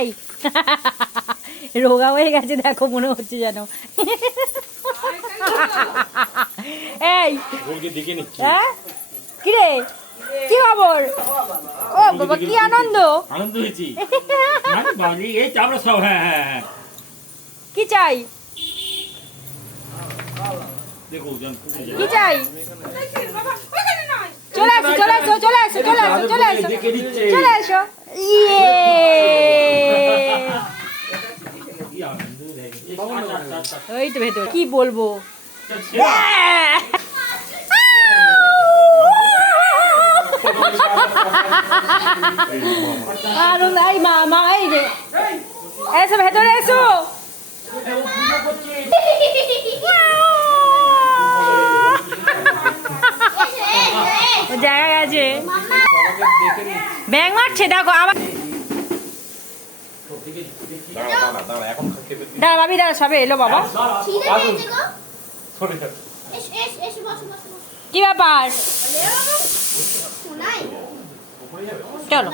এই রোগা হয়ে গেছে দেখো, মনে হচ্ছে যেন। এই হ্যাঁ কি রে, কি খবর? ও বাবা কি আনন্দ, আনন্দ হয়েছি। হ্যাঁ কি চাই, কি চাই? চলে আসো, চলে আসো, চলে আসো, চলে আসো, চলে আসো, চলে আসো। ইয়ে ওই তো ভেতর কি বলবো। আনন্দ, এই মা, মা এই যে এসো ভেতরে এসো। জায়গা আছে, ব্যাং মারছে দেখো আবার। দাঁড়া ভাবি, দাঁড়া, সবে এলো বাবা। কি ব্যাপার, চলো।